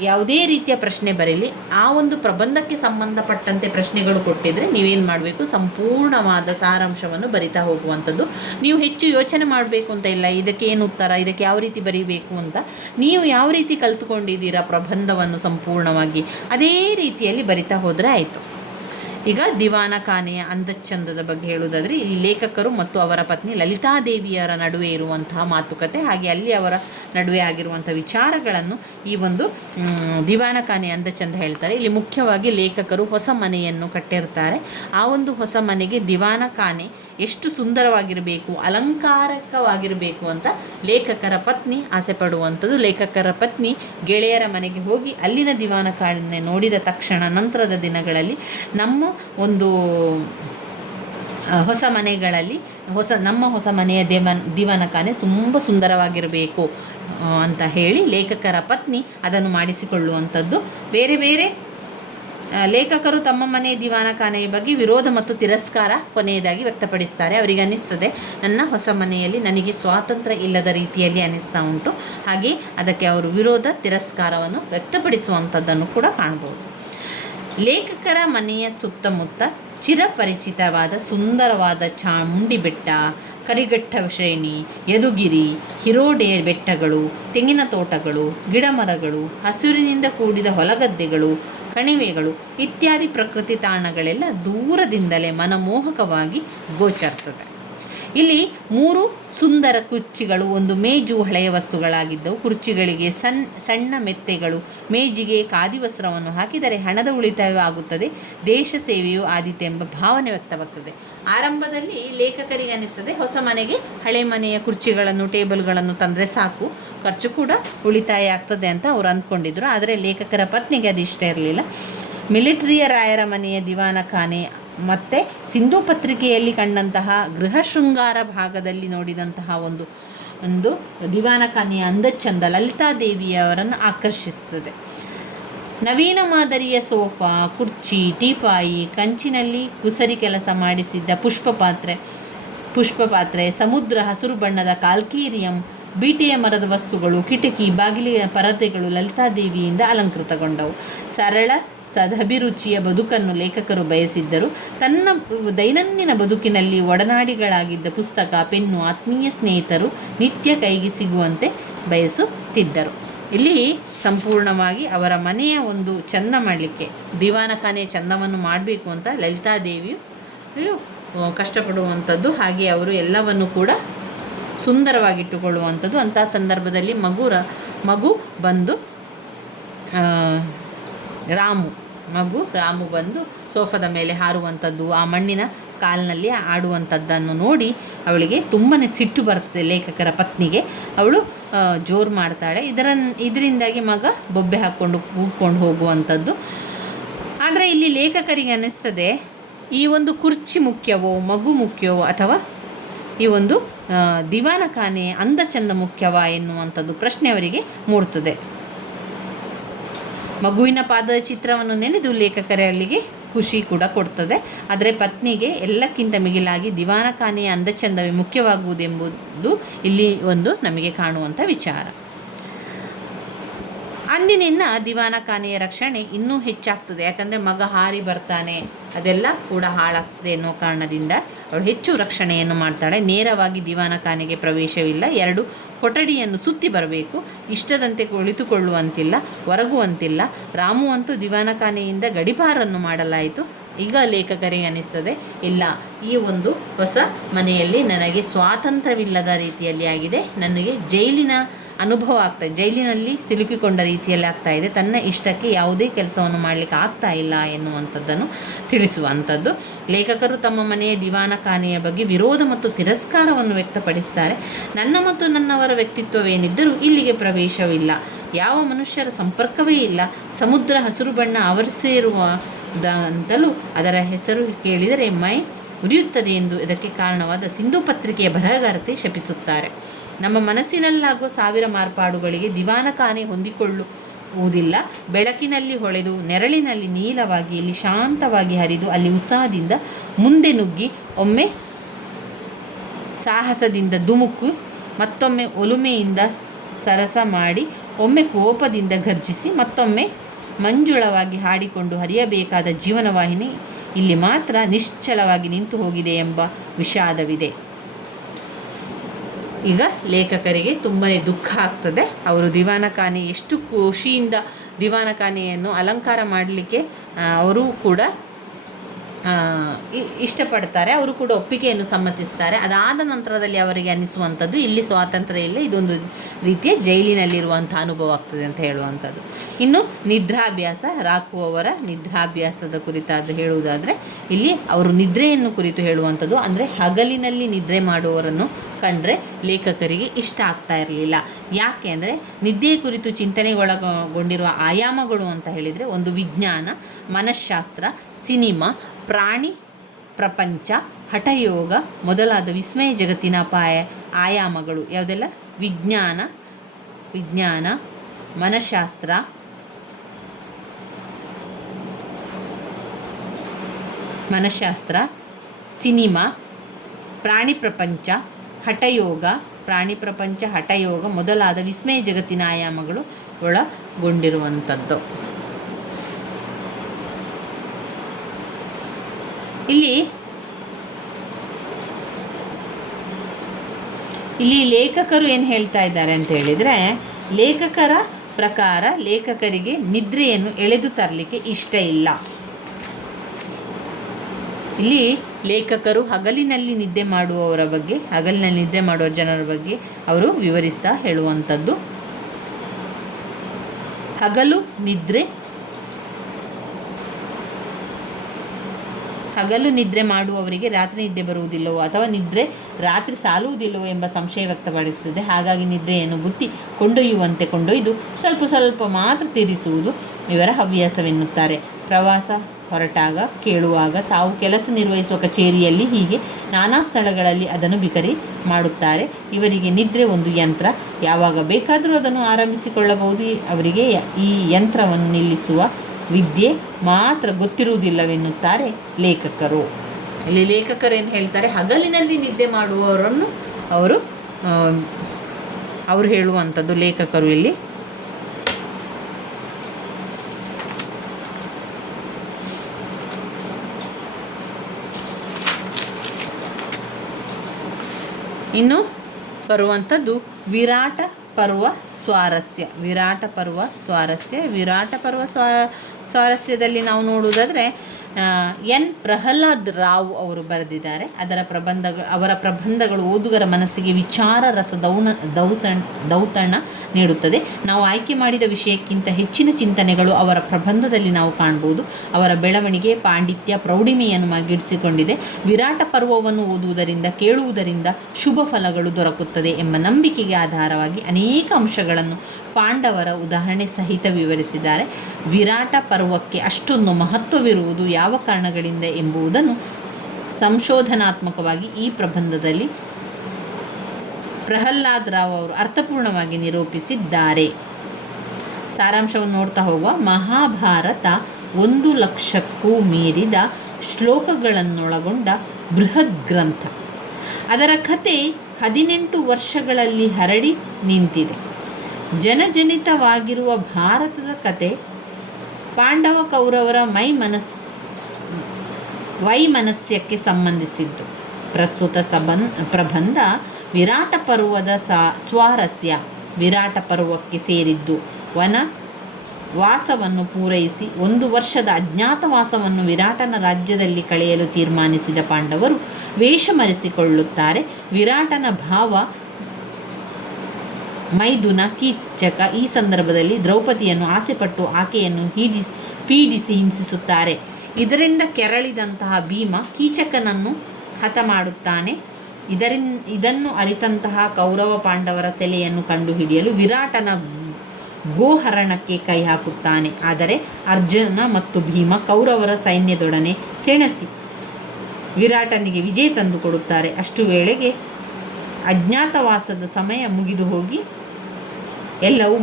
ಯಾವುದೇ ರೀತಿಯ ಪ್ರಶ್ನೆ ಬರೀಲಿ, ಆ ಒಂದು ಪ್ರಬಂಧಕ್ಕೆ ಸಂಬಂಧಪಟ್ಟಂತೆ ಪ್ರಶ್ನೆಗಳು ಕೊಟ್ಟಿದ್ದರೆ ನೀವೇನು ಮಾಡಬೇಕು, ಸಂಪೂರ್ಣವಾದ ಸಾರಾಂಶವನ್ನು ಬರಿತಾ ಹೋಗುವಂಥದ್ದು. ನೀವು ಹೆಚ್ಚು ಯೋಚನೆ ಮಾಡಬೇಕು ಅಂತ ಇಲ್ಲ, ಇದಕ್ಕೆ ಏನು ಉತ್ತರ, ಇದಕ್ಕೆ ಯಾವ ರೀತಿ ಬರೀಬೇಕು ಅಂತ. ನೀವು ಯಾವ ರೀತಿ ಕಲ್ತುಕೊಂಡಿದ್ದೀರಾ ಪ್ರಬಂಧವನ್ನು ಸಂಪೂರ್ಣವಾಗಿ, ಅದೇ ರೀತಿಯಲ್ಲಿ ಬರಿತಾ ಹೋದರೆ ಆಯಿತು. ಈಗ ದಿವಾನ ಖಾನೆಯ ಅಂದಚಂದದ ಬಗ್ಗೆ ಹೇಳುವುದಾದರೆ, ಇಲ್ಲಿ ಲೇಖಕರು ಮತ್ತು ಅವರ ಪತ್ನಿ ಲಲಿತಾದೇವಿಯರ ನಡುವೆ ಇರುವಂತಹ ಮಾತುಕತೆ, ಹಾಗೆ ಅಲ್ಲಿ ಅವರ ನಡುವೆ ಆಗಿರುವಂಥ ವಿಚಾರಗಳನ್ನು ಈ ಒಂದು ದಿವಾನ ಖಾನೆಯ ಅಂದಚಂದ ಹೇಳ್ತಾರೆ. ಇಲ್ಲಿ ಮುಖ್ಯವಾಗಿ ಲೇಖಕರು ಹೊಸ ಮನೆಯನ್ನು ಕಟ್ಟಿರ್ತಾರೆ. ಆ ಒಂದು ಹೊಸ ಮನೆಗೆ ದಿವಾನ ಖಾನೆ ಎಷ್ಟು ಸುಂದರವಾಗಿರಬೇಕು, ಅಲಂಕಾರಕವಾಗಿರಬೇಕು ಅಂತ ಲೇಖಕರ ಪತ್ನಿ ಆಸೆ ಪಡುವಂಥದ್ದು. ಲೇಖಕರ ಪತ್ನಿ ಗೆಳೆಯರ ಮನೆಗೆ ಹೋಗಿ ಅಲ್ಲಿನ ದಿವಾನ ಖಾನೆ ನೋಡಿದ ತಕ್ಷಣ ನಂತರದ ದಿನಗಳಲ್ಲಿ ನಮ್ಮ ಒಂದು ಹೊಸ ಮನೆಗಳಲ್ಲಿ ನಮ್ಮ ಹೊಸ ಮನೆಯ ದಿವಾನ ಖಾನೆ ತುಂಬ ಸುಂದರವಾಗಿರಬೇಕು ಅಂತ ಹೇಳಿ ಲೇಖಕರ ಪತ್ನಿ ಅದನ್ನು ಮಾಡಿಸಿಕೊಳ್ಳುವಂಥದ್ದು. ಬೇರೆ ಬೇರೆ ಲೇಖಕರು ತಮ್ಮ ಮನೆಯ ದಿವಾನ ಖಾನೆಯ ಬಗ್ಗೆ ವಿರೋಧ ಮತ್ತು ತಿರಸ್ಕಾರ ಕೊನೆಯದಾಗಿ ವ್ಯಕ್ತಪಡಿಸ್ತಾರೆ. ಅವರಿಗೆ ಅನ್ನಿಸ್ತದೆ, ನನ್ನ ಹೊಸ ಮನೆಯಲ್ಲಿ ನನಗೆ ಸ್ವಾತಂತ್ರ್ಯ ಇಲ್ಲದ ರೀತಿಯಲ್ಲಿ ಅನ್ನಿಸ್ತಾ ಉಂಟು. ಹಾಗೆ ಅದಕ್ಕೆ ಅವರು ವಿರೋಧ ತಿರಸ್ಕಾರವನ್ನು ವ್ಯಕ್ತಪಡಿಸುವಂಥದ್ದನ್ನು ಕೂಡ ಕಾಣ್ಬೋದು. ಲೇಖಕರ ಮನೆಯ ಸುತ್ತಮುತ್ತ ಚಿರಪರಿಚಿತವಾದ ಸುಂದರವಾದ ಚಾಮುಂಡಿ ಬೆಟ್ಟ, ಕರಿಘಟ್ಟ ಶ್ರೇಣಿ, ಯದುಗಿರಿ, ಹಿರೋಡೆ ಬೆಟ್ಟಗಳು, ತೆಂಗಿನ ತೋಟಗಳು, ಗಿಡಮರಗಳು, ಹಸಿರಿನಿಂದ ಕೂಡಿದ ಹೊಲಗದ್ದೆಗಳು, ಕಣಿವೆಗಳು ಇತ್ಯಾದಿ ಪ್ರಕೃತಿ ತಾಣಗಳೆಲ್ಲ ದೂರದಿಂದಲೇ ಮನಮೋಹಕವಾಗಿ ಗೋಚರ್ತದೆ. ಇಲ್ಲಿ 3 ಸುಂದರ ಕುರ್ಚಿಗಳು, ಒಂದು ಮೇಜು ಹಳೆಯ ವಸ್ತುಗಳಾಗಿದ್ದವು. ಕುರ್ಚಿಗಳಿಗೆ ಸಣ್ಣ ಮೆತ್ತೆಗಳು, ಮೇಜಿಗೆ ಖಾದಿ ವಸ್ತ್ರವನ್ನು ಹಾಕಿದರೆ ಹಣದ ಉಳಿತಾಯವಾಗುತ್ತದೆ, ದೇಶ ಸೇವೆಯೂ ಆದೀತೆ ಎಂಬ ಭಾವನೆ ವ್ಯಕ್ತವಾಗ್ತದೆ. ಆರಂಭದಲ್ಲಿ ಲೇಖಕರಿಗೆ ಅನ್ನಿಸ್ತದೆ, ಹೊಸ ಮನೆಗೆ ಹಳೆ ಮನೆಯ ಕುರ್ಚಿಗಳನ್ನು ಟೇಬಲ್ಗಳನ್ನು ತಂದರೆ ಸಾಕು, ಖರ್ಚು ಕೂಡ ಉಳಿತಾಯ ಆಗ್ತದೆ ಅಂತ ಅವರು ಅಂದ್ಕೊಂಡಿದ್ರು. ಆದರೆ ಲೇಖಕರ ಪತ್ನಿಗೆ ಅದು ಇಷ್ಟ ಇರಲಿಲ್ಲ. ಮಿಲಿಟರಿಯ ರಾಯರ ಮನೆಯ ದಿವಾನ ಖಾನೆ ಮತ್ತು ಸಿಂಧು ಪತ್ರಿಕೆಯಲ್ಲಿ ಕಂಡಂತಹ ಗೃಹ ಶೃಂಗಾರ ಭಾಗದಲ್ಲಿ ನೋಡಿದಂತಹ ಒಂದು ದಿವಾನ ಖಾನೆಯ ಅಂದಚಂದ ಲಲಿತಾದೇವಿಯವರನ್ನು ಆಕರ್ಷಿಸ್ತದೆ. ನವೀನ ಮಾದರಿಯ ಸೋಫಾ, ಕುರ್ಚಿ, ಟೀಪಾಯಿ, ಕಂಚಿನಲ್ಲಿ ಕುಸರಿ ಕೆಲಸ ಮಾಡಿಸಿದ್ದ ಪುಷ್ಪಪಾತ್ರೆ, ಸಮುದ್ರ ಹಸಿರು ಬಣ್ಣದ ಕಾಲ್ಕೇರಿಯಂ, ಬೀಟೆಯ ಮರದ ವಸ್ತುಗಳು, ಕಿಟಕಿ, ಬಾಗಿಲಿನ ಪರದೆಗಳು ಲಲಿತಾದೇವಿಯಿಂದ ಅಲಂಕೃತಗೊಂಡವು. ಸರಳ ಸದಭಿರುಚಿಯ ಬದುಕನ್ನು ಲೇಖಕರು ಬಯಸಿದ್ದರು. ತನ್ನ ದೈನಂದಿನ ಬದುಕಿನಲ್ಲಿ ಒಡನಾಡಿಗಳಾಗಿದ್ದ ಪುಸ್ತಕ, ಪೆನ್ನು, ಆತ್ಮೀಯ ಸ್ನೇಹಿತರು ನಿತ್ಯ ಕೈಗೆ ಸಿಗುವಂತೆ ಬಯಸುತ್ತಿದ್ದರು. ಇಲ್ಲಿ ಸಂಪೂರ್ಣವಾಗಿ ಅವರ ಮನೆಯ ಒಂದು ಚಂದ ಮಾಡಲಿಕ್ಕೆ, ದಿವಾನ ಖಾನೆಯ ಚಂದವನ್ನು ಮಾಡಬೇಕು ಅಂತ ಲಲಿತಾದೇವಿಯು ಕಷ್ಟಪಡುವಂಥದ್ದು, ಹಾಗೆ ಅವರು ಎಲ್ಲವನ್ನು ಕೂಡ ಸುಂದರವಾಗಿಟ್ಟುಕೊಳ್ಳುವಂಥದ್ದು. ಅಂಥ ಸಂದರ್ಭದಲ್ಲಿ ಮಗು ಬಂದು ರಾಮು ಬಂದು ಸೋಫಾದ ಮೇಲೆ ಹಾರುವಂಥದ್ದು, ಆ ಮಣ್ಣಿನ ಕಾಲಿನಲ್ಲಿ ಆಡುವಂಥದ್ದನ್ನು ನೋಡಿ ಅವಳಿಗೆ ತುಂಬಾ ಸಿಟ್ಟು ಬರ್ತದೆ. ಲೇಖಕರ ಪತ್ನಿಗೆ ಅವಳು ಜೋರು ಮಾಡ್ತಾಳೆ. ಇದರಿಂದಾಗಿ ಮಗ ಬೊಬ್ಬೆ ಹಾಕ್ಕೊಂಡು ಕೂಗ್ಕೊಂಡು ಹೋಗುವಂಥದ್ದು. ಆದರೆ ಇಲ್ಲಿ ಲೇಖಕರಿಗೆ ಅನ್ನಿಸ್ತದೆ, ಈ ಒಂದು ಕುರ್ಚಿ ಮುಖ್ಯವೋ, ಮಗು ಮುಖ್ಯವೋ, ಅಥವಾ ಈ ಒಂದು ದಿವಾನಖಾನೆ ಅಂದ ಚಂದ ಮುಖ್ಯವಾ ಎನ್ನುವಂಥದ್ದು ಪ್ರಶ್ನೆ ಅವರಿಗೆ ಮೂಡ್ತದೆ. ಮಗುವಿನ ಪಾದದ ಚಿತ್ರವನ್ನು ನೆನೆದು ಲೇಖಕರಲ್ಲಿಗೆ ಖುಷಿ ಕೂಡ ಕೊಡ್ತದೆ. ಆದರೆ ಪತ್ನಿಗೆ ಎಲ್ಲಕ್ಕಿಂತ ಮಿಗಿಲಾಗಿ ದಿವಾನಖಾನೆಯ ಅಂದಚಂದವೇ ಮುಖ್ಯವಾಗುವುದೆಂಬುದು ಇಲ್ಲಿ ಒಂದು ನಮಗೆ ಕಾಣುವಂಥ ವಿಚಾರ. ಅಂದಿನಿಂದ ದಿವಾನಖಾನೆಯ ರಕ್ಷಣೆ ಇನ್ನೂ ಹೆಚ್ಚಾಗ್ತದೆ. ಯಾಕಂದರೆ ಮಗ ಹಾರಿ ಬರ್ತಾನೆ, ಅದೆಲ್ಲ ಕೂಡ ಹಾಳಾಗ್ತದೆ ಅನ್ನೋ ಕಾರಣದಿಂದ ಅವಳು ಹೆಚ್ಚು ರಕ್ಷಣೆಯನ್ನು ಮಾಡ್ತಾಳೆ. ನೇರವಾಗಿ ದಿವಾನಖಾನೆಗೆ ಪ್ರವೇಶವಿಲ್ಲ, 2 ಕೊಠಡಿಯನ್ನು ಸುತ್ತಿ ಬರಬೇಕು. ಇಷ್ಟದಂತೆ ಕುಳಿತುಕೊಳ್ಳುವಂತಿಲ್ಲ, ಹೊರಗುವಂತಿಲ್ಲ. ರಾಮು ಅಂತೂ ದಿವಾನಖಾನೆಯಿಂದ ಗಡಿಪಾರನ್ನು ಮಾಡಲಾಯಿತು. ಈಗ ಲೇಖಕರಿಗೆ ಅನ್ನಿಸ್ತದೆ, ಇಲ್ಲ, ಈ ಒಂದು ಹೊಸ ಮನೆಯಲ್ಲಿ ನನಗೆ ಸ್ವಾತಂತ್ರ್ಯವಿಲ್ಲದ ರೀತಿಯಲ್ಲಿ ಆಗಿದೆ, ನನಗೆ ಜೈಲಿನ ಅನುಭವ ಆಗ್ತಾಯಿದೆ, ಜೈಲಿನಲ್ಲಿ ಸಿಲುಕಿಕೊಂಡ ರೀತಿಯಲ್ಲಿ ಆಗ್ತಾಯಿದೆ, ತನ್ನ ಇಷ್ಟಕ್ಕೆ ಯಾವುದೇ ಕೆಲಸವನ್ನು ಮಾಡಲಿಕ್ಕೆ ಆಗ್ತಾ ಇಲ್ಲ ಎನ್ನುವಂಥದ್ದನ್ನು ತಿಳಿಸುವಂಥದ್ದು. ಲೇಖಕರು ತಮ್ಮ ಮನೆಯ ದಿವಾನಖಾನೆಯ ಬಗ್ಗೆ ವಿರೋಧ ಮತ್ತು ತಿರಸ್ಕಾರವನ್ನು ವ್ಯಕ್ತಪಡಿಸ್ತಾರೆ. ನನ್ನ ಮತ್ತು ನನ್ನವರ ವ್ಯಕ್ತಿತ್ವವೇನಿದ್ದರೂ ಇಲ್ಲಿಗೆ ಪ್ರವೇಶವಿಲ್ಲ, ಯಾವ ಮನುಷ್ಯರ ಸಂಪರ್ಕವೇ ಇಲ್ಲ, ಸಮುದ್ರ ಹಸಿರು ಬಣ್ಣ ಆವರಿಸಿರುವುದಂತಲೂ ಅದರ ಹೆಸರು ಕೇಳಿದರೆ ಮೈ ಉರಿಯುತ್ತದೆ ಎಂದು ಇದಕ್ಕೆ ಕಾರಣವಾದ ಸಿಂಧು ಪತ್ರಿಕೆಯ ಬರಹಗಾರತೆ ಶಪಿಸುತ್ತಾರೆ. ನಮ್ಮ ಮನಸ್ಸಿನಲ್ಲಾಗುವ 1000 ಮಾರ್ಪಾಡುಗಳಿಗೆ ದಿವಾನಖಾನೆ ಹೊಂದಿಕೊಳ್ಳುವುದಿಲ್ಲ. ಬೆಳಕಿನಲ್ಲಿ ಹೊಳೆದು, ನೆರಳಿನಲ್ಲಿ ನೀಲವಾಗಿ, ಇಲ್ಲಿ ಶಾಂತವಾಗಿ ಹರಿದು, ಅಲ್ಲಿ ಉತ್ಸಾಹದಿಂದ ಮುಂದೆ ನುಗ್ಗಿ, ಒಮ್ಮೆ ಸಾಹಸದಿಂದ ಧುಮುಕು, ಮತ್ತೊಮ್ಮೆ ಒಲುಮೆಯಿಂದ ಸರಸ ಮಾಡಿ, ಒಮ್ಮೆ ಕೋಪದಿಂದ ಘರ್ಜಿಸಿ, ಮತ್ತೊಮ್ಮೆ ಮಂಜುಳವಾಗಿ ಹಾಡಿಕೊಂಡು ಹರಿಯಬೇಕಾದ ಜೀವನವಾಹಿನಿ ಇಲ್ಲಿ ಮಾತ್ರ ನಿಶ್ಚಲವಾಗಿ ನಿಂತು ಹೋಗಿದೆ ಎಂಬ ವಿಷಾದವಿದೆ. ಈಗ ಲೇಖಕರಿಗೆ ತುಂಬಾ ದುಃಖ ಆಗ್ತದೆ. ಅವರು ದಿವಾನಖಾನೆ ಎಷ್ಟು ಖುಷಿಯಿಂದ ದಿವಾನಖಾನೆಯನ್ನು ಅಲಂಕಾರ ಮಾಡಲಿಕ್ಕೆ ಅವರು ಕೂಡ ಇಷ್ಟಪಡ್ತಾರೆ, ಅವರು ಕೂಡ ಒಪ್ಪಿಗೆಯನ್ನು ಸಮ್ಮತಿಸ್ತಾರೆ. ಅದಾದ ನಂತರದಲ್ಲಿ ಅವರಿಗೆ ಅನ್ನಿಸುವಂಥದ್ದು, ಇಲ್ಲಿ ಸ್ವಾತಂತ್ರ್ಯ ಇಲ್ಲ, ಇದೊಂದು ರೀತಿಯ ಜೈಲಿನಲ್ಲಿರುವಂಥ ಅನುಭವ ಆಗ್ತದೆ ಅಂತ ಹೇಳುವಂಥದ್ದು. ಇನ್ನು ನಿದ್ರಾಭ್ಯಾಸ, ರಾಕು ಅವರ ನಿದ್ರಾಭ್ಯಾಸದ ಕುರಿತಾದ ಹೇಳುವುದಾದರೆ, ಇಲ್ಲಿ ಅವರು ನಿದ್ರೆಯನ್ನು ಕುರಿತು ಹೇಳುವಂಥದ್ದು. ಅಂದರೆ ಹಗಲಿನಲ್ಲಿ ನಿದ್ರೆ ಮಾಡುವವರನ್ನು ಕಂಡ್ರೆ ಲೇಖಕರಿಗೆ ಇಷ್ಟ ಆಗ್ತಾ ಇರಲಿಲ್ಲ. ಯಾಕೆ ಅಂದರೆ ನಿದ್ದೆಯ ಕುರಿತು ಚಿಂತನೆಗೊಳಗೊಂಡಿರುವ ಆಯಾಮಗಳು ಅಂತ ಹೇಳಿದರೆ, ಒಂದು ವಿಜ್ಞಾನ, ಮನಃಶಾಸ್ತ್ರ, ಸಿನಿಮಾ, ಪ್ರಾಣಿ ಪ್ರಪಂಚ, ಹಠಯೋಗ ಮೊದಲಾದ ವಿಸ್ಮಯ ಜಗತ್ತಿನ ಆಯಾಮಗಳು. ಯಾವುದೆಲ್ಲ? ವಿಜ್ಞಾನ, ಮನಃಶಾಸ್ತ್ರ, ಸಿನಿಮಾ, ಪ್ರಾಣಿ ಪ್ರಪಂಚ, ಹಠಯೋಗ ಮೊದಲಾದ ವಿಸ್ಮಯ ಜಗತ್ತಿನ ಆಯಾಮಗಳು ಒಳಗೊಂಡಿರುವಂಥದ್ದು. ಇಲ್ಲಿ ಲೇಖಕರು ಏನು ಹೇಳ್ತಾ ಇದ್ದಾರೆ ಅಂತ ಹೇಳಿದರೆ, ಲೇಖಕರ ಪ್ರಕಾರ ಲೇಖಕರಿಗೆ ನಿದ್ರೆಯನ್ನು ಎಳೆದು ತರಲಿಕ್ಕೆ ಇಷ್ಟ ಇಲ್ಲ. ಇಲ್ಲಿ ಲೇಖಕರು ಹಗಲಿನಲ್ಲಿ ನಿದ್ದೆ ಮಾಡುವವರ ಬಗ್ಗೆ, ಹಗಲಿನಲ್ಲಿ ನಿದ್ದೆ ಮಾಡುವ ಜನರ ಬಗ್ಗೆ ಅವರು ವಿವರಿಸ್ತಾ ಹೇಳುವಂಥದ್ದು. ಹಗಲು ನಿದ್ರೆ ಮಾಡುವವರಿಗೆ ರಾತ್ರಿ ನಿದ್ದೆ ಬರುವುದಿಲ್ಲವೋ ಅಥವಾ ನಿದ್ರೆ ರಾತ್ರಿ ಸಾಲುವುದಿಲ್ಲವೋ ಎಂಬ ಸಂಶಯ ವ್ಯಕ್ತಪಡಿಸುತ್ತದೆ. ಹಾಗಾಗಿ ನಿದ್ರೆಯನ್ನು ಬುತ್ತಿ ಕೊಂಡೊಯ್ದು ಸ್ವಲ್ಪ ಮಾತ್ರ ತೀರಿಸುವುದು ಇವರ ಹವ್ಯಾಸವೆನ್ನುತ್ತಾರೆ. ಪ್ರವಾಸ ಹೊರಟಾಗ, ಕೇಳುವಾಗ, ತಾವು ಕೆಲಸ ನಿರ್ವಹಿಸುವ ಕಚೇರಿಯಲ್ಲಿ, ಹೀಗೆ ನಾನಾ ಸ್ಥಳಗಳಲ್ಲಿ ಅದನ್ನು ಬಿಕರಿ ಮಾಡುತ್ತಾರೆ. ಇವರಿಗೆ ನಿದ್ರೆ ಒಂದು ಯಂತ್ರ, ಯಾವಾಗ ಬೇಕಾದರೂ ಅದನ್ನು ಆರಂಭಿಸಿಕೊಳ್ಳಬಹುದು. ಅವರಿಗೆ ಈ ಯಂತ್ರವನ್ನು ನಿಲ್ಲಿಸುವ ವಿದ್ಯೆ ಮಾತ್ರ ಗೊತ್ತಿರುವುದಿಲ್ಲವೆನ್ನುತ್ತಾರೆ ಲೇಖಕರು. ಇಲ್ಲಿ ಲೇಖಕರು ಏನು ಹೇಳ್ತಾರೆ, ಹಗಲಿನಲ್ಲಿ ನಿದ್ದೆ ಮಾಡುವವರನ್ನು ಅವರು ಹೇಳುವಂಥದ್ದು ಲೇಖಕರು ಇಲ್ಲಿ. ಇನ್ನು ಬರುವಂಥದ್ದು ವಿರಾಟ ಪರ್ವ ಸ್ವಾರಸ್ಯ. ವಿರಾಟ ಪರ್ವ ಸ್ವಾರಸ್ಯ. ವಿರಾಟ ಪರ್ವ ಸ್ವಾರಸ್ಯದಲ್ಲಿ ನಾವು ನೋಡುವುದಾದರೆ ಎನ್ ಪ್ರಹ್ಲಾದ್ ರಾವ್ ಅವರು ಬರೆದಿದ್ದಾರೆ. ಅವರ ಪ್ರಬಂಧಗಳು ಓದುಗರ ಮನಸ್ಸಿಗೆ ವಿಚಾರ ರಸ ದೌತಣ ನೀಡುತ್ತದೆ. ನಾವು ಆಯ್ಕೆ ಮಾಡಿದ ವಿಷಯಕ್ಕಿಂತ ಹೆಚ್ಚಿನ ಚಿಂತನೆಗಳು ಅವರ ಪ್ರಬಂಧದಲ್ಲಿ ನಾವು ಕಾಣಬಹುದು. ಅವರ ಬೆಳವಣಿಗೆ, ಪಾಂಡಿತ್ಯ, ಪ್ರೌಢಿಮೆಯನ್ನು ಮಗಿಡಿಸಿಕೊಂಡಿದೆ. ವಿರಾಟ ಪರ್ವವನ್ನು ಓದುವುದರಿಂದ, ಕೇಳುವುದರಿಂದ ಶುಭ ಫಲಗಳು ದೊರಕುತ್ತದೆ ಎಂಬ ನಂಬಿಕೆಗೆ ಆಧಾರವಾಗಿ ಅನೇಕ ಅಂಶಗಳನ್ನು ಪಾಂಡವರ ಉದಾಹರಣೆ ಸಹಿತ ವಿವರಿಸಿದ್ದಾರೆ. ವಿರಾಟ ಪರ್ವಕ್ಕೆ ಅಷ್ಟೊಂದು ಮಹತ್ವವಿರುವುದು ಯಾವ ಕಾರಣಗಳಿಂದ ಎಂಬುದನ್ನು ಸಂಶೋಧನಾತ್ಮಕವಾಗಿ ಈ ಪ್ರಬಂಧದಲ್ಲಿ ಪ್ರಹ್ಲಾದ್ ರಾವ್ ಅವರು ಅರ್ಥಪೂರ್ಣವಾಗಿ ನಿರೂಪಿಸಿದ್ದಾರೆ. ಸಾರಾಂಶವನ್ನು ನೋಡ್ತಾ ಹೋಗುವ. ಮಹಾಭಾರತ 1,00,000ಕ್ಕೂ ಮೀರಿದ ಶ್ಲೋಕಗಳನ್ನೊಳಗೊಂಡ ಬೃಹತ್ ಗ್ರಂಥ. ಅದರ ಕಥೆ 18 ವರ್ಷಗಳಲ್ಲಿ ಹರಡಿ ನಿಂತಿದೆ. ಜನಜನಿತವಾಗಿರುವ ಭಾರತದ ಕತೆ ಪಾಂಡವ ಕೌರವರ ವೈಮನಸ್ಯಕ್ಕೆ ಸಂಬಂಧಿಸಿದ್ದು. ಪ್ರಸ್ತುತ ಪ್ರಬಂಧ ವಿರಾಟ ಪರ್ವದ ಸ್ವಾರಸ್ಯ. ವಿರಾಟ ಪರ್ವಕ್ಕೆ ಸೇರಿದ್ದು ವನವಾಸವನ್ನು ಪೂರೈಸಿ 1 ವರ್ಷದ ಅಜ್ಞಾತವಾಸವನ್ನು ವಿರಾಟನ ರಾಜ್ಯದಲ್ಲಿ ಕಳೆಯಲು ತೀರ್ಮಾನಿಸಿದ ಪಾಂಡವರು ವೇಷ ಮರೆಸಿಕೊಳ್ಳುತ್ತಾರೆ. ವಿರಾಟನ ಭಾವ ಮೈದುನ ಕೀಚಕ ಈ ಸಂದರ್ಭದಲ್ಲಿ ದ್ರೌಪದಿಯನ್ನು ಆಸೆಪಟ್ಟು ಆಕೆಯನ್ನು ಪೀಡಿಸಿ ಹಿಂಸಿಸುತ್ತಾರೆ. ಇದರಿಂದ ಕೆರಳಿದಂತಹ ಭೀಮ ಕೀಚಕನನ್ನು ಹತ ಮಾಡುತ್ತಾನೆ. ಇದನ್ನು ಅರಿತಂತಹ ಕೌರವ ಪಾಂಡವರ ಸೆಲೆಯನ್ನು ಕಂಡುಹಿಡಿಯಲು ವಿರಾಟನ ಗೋಹರಣಕ್ಕೆ ಕೈ ಹಾಕುತ್ತಾನೆ. ಆದರೆ ಅರ್ಜುನ ಮತ್ತು ಭೀಮ ಕೌರವರ ಸೈನ್ಯದೊಡನೆ ಸೆಣಸಿ ವಿರಾಟನಿಗೆ ವಿಜಯ ತಂದುಕೊಡುತ್ತಾರೆ. ಅಷ್ಟು ವೇಳೆಗೆ ಅಜ್ಞಾತವಾಸದ ಸಮಯ ಮುಗಿದು ಹೋಗಿ ಎಲ್ಲವೂ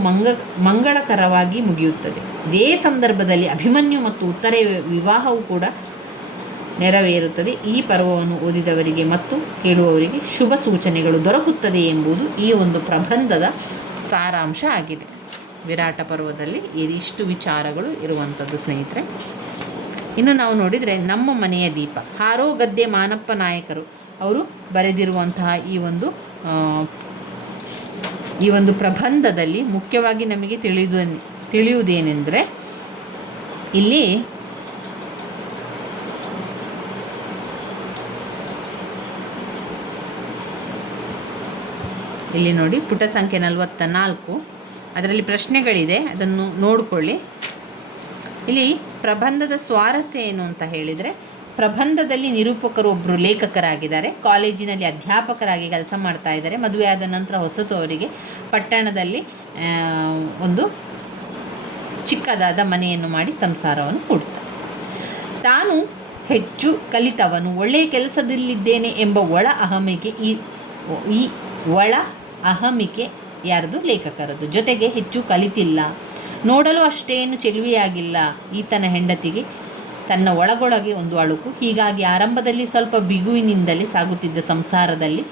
ಮಂಗಳಕರವಾಗಿ ಮುಗಿಯುತ್ತದೆ. ಇದೇ ಸಂದರ್ಭದಲ್ಲಿ ಅಭಿಮನ್ಯು ಮತ್ತು ಉತ್ತರೆ ವಿವಾಹವು ಕೂಡ ನೆರವೇರುತ್ತದೆ. ಈ ಪರ್ವವನ್ನು ಓದಿದವರಿಗೆ ಮತ್ತು ಕೇಳುವವರಿಗೆ ಶುಭ ಸೂಚನೆಗಳು ದೊರಕುತ್ತದೆ ಎಂಬುದು ಈ ಒಂದು ಪ್ರಬಂಧದ ಸಾರಾಂಶ ಆಗಿದೆ. ವಿರಾಟ ಪರ್ವದಲ್ಲಿ ಇಷ್ಟು ವಿಚಾರಗಳು ಇರುವಂಥದ್ದು ಸ್ನೇಹಿತರೆ. ಇನ್ನು ನಾವು ನೋಡಿದರೆ ನಮ್ಮ ಮನೆಯ ದೀಪ, ಹಾರೋ ಗದ್ದೆ ಮಾನಪ್ಪ ನಾಯಕರು ಅವರು ಬರೆದಿರುವಂತಹ ಈ ಒಂದು ಪ್ರಬಂಧದಲ್ಲಿ ಮುಖ್ಯವಾಗಿ ನಮಗೆ ತಿಳಿಯುವುದೇನೆಂದರೆ ಇಲ್ಲಿ ನೋಡಿ ಪುಟ ಸಂಖ್ಯೆ 44. ಅದರಲ್ಲಿ ಪ್ರಶ್ನೆಗಳಿದೆ, ಅದನ್ನು ನೋಡಿಕೊಳ್ಳಿ. ಇಲ್ಲಿ ಪ್ರಬಂಧದ ಸ್ವಾರಸ್ಯ ಏನು ಅಂತ ಹೇಳಿದರೆ, ಪ್ರಬಂಧದಲ್ಲಿ ನಿರೂಪಕರು ಒಬ್ಬರು ಲೇಖಕರಾಗಿದ್ದಾರೆ. ಕಾಲೇಜಿನಲ್ಲಿ ಅಧ್ಯಾಪಕರಾಗಿ ಕೆಲಸ ಮಾಡ್ತಾ ಇದ್ದಾರೆ. ಮದುವೆ ಆದ ನಂತರ ಹೊಸತು ಅವರಿಗೆ ಪಟ್ಟಣದಲ್ಲಿ ಒಂದು ಚಿಕ್ಕದಾದ ಮನೆಯನ್ನು ಮಾಡಿ ಸಂಸಾರವನ್ನು ಕೊಡ್ತಾರೆ. ತಾನು ಹೆಚ್ಚು ಕಲಿತವನು, ಒಳ್ಳೆಯ ಕೆಲಸದಲ್ಲಿದ್ದೇನೆ ಎಂಬ ಒಳ ಅಹಮಿಕೆ ಯಾರದು? ಲೇಖಕರದು. ಜೊತೆಗೆ ಹೆಚ್ಚು ಕಲಿತಿಲ್ಲ, ನೋಡಲು ಅಷ್ಟೇನು ಚೆಲುವೆಯಾಗಿಲ್ಲ ಈತನ ಹೆಂಡತಿಗೆ ತನ್ನ ಒಳಗೊಳಗೆ ಒಂದು ಅಳುಕು. ಹೀಗಾಗಿ ಆರಂಭದಲ್ಲಿ ಸ್ವಲ್ಪ ಬಿಗುವಿನಿಂದಲೇ ಸಾಗುತ್ತಿದ್ದ ಸಂಸಾರದಲ್ಲಿ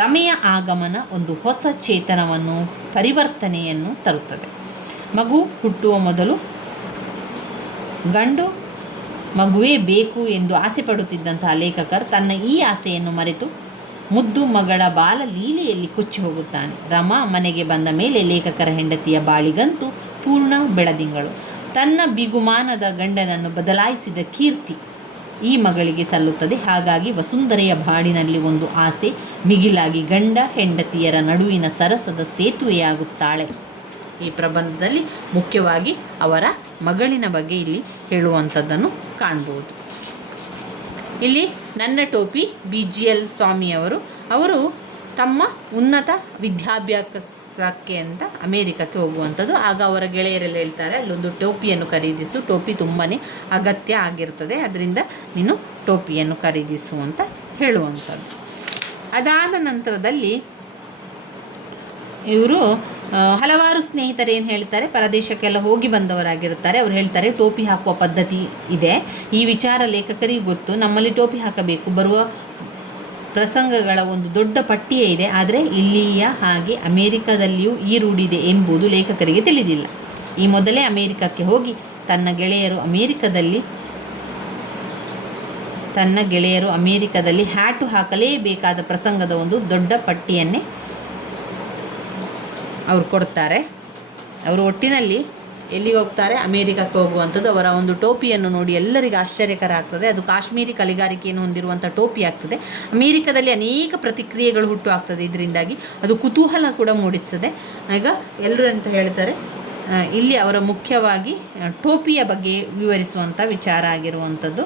ರಮೆಯ ಆಗಮನ ಒಂದು ಹೊಸ ಚೇತನವನ್ನು, ಪರಿವರ್ತನೆಯನ್ನು ತರುತ್ತದೆ. ಮಗು ಹುಟ್ಟುವ ಮೊದಲು ಗಂಡು ಮಗುವೇ ಬೇಕು ಎಂದು ಆಸೆ ಪಡುತ್ತಿದ್ದಂತಹ ಲೇಖಕರು ತನ್ನ ಈ ಆಸೆಯನ್ನು ಮರೆತು ಮುದ್ದು ಮಗಳ ಬಾಲ ಲೀಲೆಯಲ್ಲಿ ಕೊಚ್ಚಿ ಹೋಗುತ್ತಾನೆ. ರಮಾ ಮನೆಗೆ ಬಂದ ಮೇಲೆ ಲೇಖಕರ ಹೆಂಡತಿಯ ಬಾಳಿಗಂತೂ ಪೂರ್ಣ ಬೆಳದಿಂಗಳು. ತನ್ನ ಬಿಗುಮಾನದ ಗಂಡನನ್ನು ಬದಲಾಯಿಸಿದ ಕೀರ್ತಿ ಈ ಮಗಳಿಗೆ ಸಲ್ಲುತ್ತದೆ. ಹಾಗಾಗಿ ವಸುಂಧರೆಯ ಬಾಳಿನಲ್ಲಿ ಒಂದು ಆಸೆ ಮಿಗಿಲಾಗಿ ಗಂಡ ಹೆಂಡತಿಯರ ನಡುವಿನ ಸರಸದ ಸೇತುವೆಯಾಗುತ್ತಾಳೆ. ಈ ಪ್ರಬಂಧದಲ್ಲಿ ಮುಖ್ಯವಾಗಿ ಅವರ ಮಗಳಿನ ಬಗ್ಗೆ ಇಲ್ಲಿ ಹೇಳುವಂಥದ್ದನ್ನು ಕಾಣ್ಬೋದು. ಇಲ್ಲಿ ನನ್ನ ಟೋಪಿ BGL ಸ್ವಾಮಿಯವರು ತಮ್ಮ ಉನ್ನತ ವಿದ್ಯಾಭ್ಯಾಸಕ್ಕೆ ಅಂತ ಅಮೇರಿಕಕ್ಕೆ ಹೋಗುವಂಥದ್ದು. ಆಗ ಅವರ ಗೆಳೆಯರೆಲ್ಲ ಹೇಳ್ತಾರೆ, ಅಲ್ಲೊಂದು ಟೋಪಿಯನ್ನು ಖರೀದಿಸು, ಟೋಪಿ ತುಂಬಾ ಅಗತ್ಯ ಆಗಿರ್ತದೆ, ಅದರಿಂದ ನೀನು ಟೋಪಿಯನ್ನು ಖರೀದಿಸು ಅಂತ ಹೇಳುವಂಥದ್ದು. ಅದಾದ ನಂತರದಲ್ಲಿ ಇವರು ಹಲವಾರು ಸ್ನೇಹಿತರು ಏನು ಹೇಳ್ತಾರೆ, ಪರದೇಶಕ್ಕೆಲ್ಲ ಹೋಗಿ ಬಂದವರಾಗಿರುತ್ತಾರೆ. ಅವ್ರು ಹೇಳ್ತಾರೆ ಟೋಪಿ ಹಾಕುವ ಪದ್ಧತಿ ಇದೆ, ಈ ವಿಚಾರ ಲೇಖಕರಿಗೆ ಗೊತ್ತು, ನಮ್ಮಲ್ಲಿ ಟೋಪಿ ಹಾಕಬೇಕು, ಬರುವ ಪ್ರಸಂಗಗಳ ಒಂದು ದೊಡ್ಡ ಪಟ್ಟಿಯೇ ಇದೆ. ಆದರೆ ಇಲ್ಲಿಯ ಹಾಗೆ ಅಮೇರಿಕದಲ್ಲಿಯೂ ಈ ರೂಢಿದೆ ಎಂಬುದು ಲೇಖಕರಿಗೆ ತಿಳಿದಿಲ್ಲ. ಈ ಮೊದಲೇ ಅಮೇರಿಕಕ್ಕೆ ಹೋಗಿ ತನ್ನ ಗೆಳೆಯರು ಅಮೇರಿಕದಲ್ಲಿ ಹ್ಯಾಟು ಹಾಕಲೇಬೇಕಾದ ಪ್ರಸಂಗದ ಒಂದು ದೊಡ್ಡ ಪಟ್ಟಿಯನ್ನೇ ಅವರು ಕೊಡ್ತಾರೆ. ಅವರು ಒಟ್ಟಿನಲ್ಲಿ ಎಲ್ಲಿಗೆ ಹೋಗ್ತಾರೆ? ಅಮೇರಿಕಕ್ಕೆ ಹೋಗುವಂಥದ್ದು. ಅವರ ಒಂದು ಟೋಪಿಯನ್ನು ನೋಡಿ ಎಲ್ಲರಿಗೂ ಆಶ್ಚರ್ಯಕರ ಆಗ್ತದೆ. ಅದು ಕಾಶ್ಮೀರಿ ಕಲೆಗಾರಿಕೆಯನ್ನು ಹೊಂದಿರುವಂಥ ಟೋಪಿ ಆಗ್ತದೆ. ಅಮೇರಿಕದಲ್ಲಿ ಅನೇಕ ಪ್ರತಿಕ್ರಿಯೆಗಳು ಹುಟ್ಟು ಆಗ್ತದೆ. ಇದರಿಂದಾಗಿ ಅದು ಕುತೂಹಲ ಕೂಡ ಮೂಡಿಸ್ತದೆ. ಈಗ ಎಲ್ಲರೂ ಅಂತ ಹೇಳ್ತಾರೆ, ಇಲ್ಲಿ ಅವರ ಮುಖ್ಯವಾಗಿ ಟೋಪಿಯ ಬಗ್ಗೆ ವಿವರಿಸುವಂಥ ವಿಚಾರ ಆಗಿರುವಂಥದ್ದು.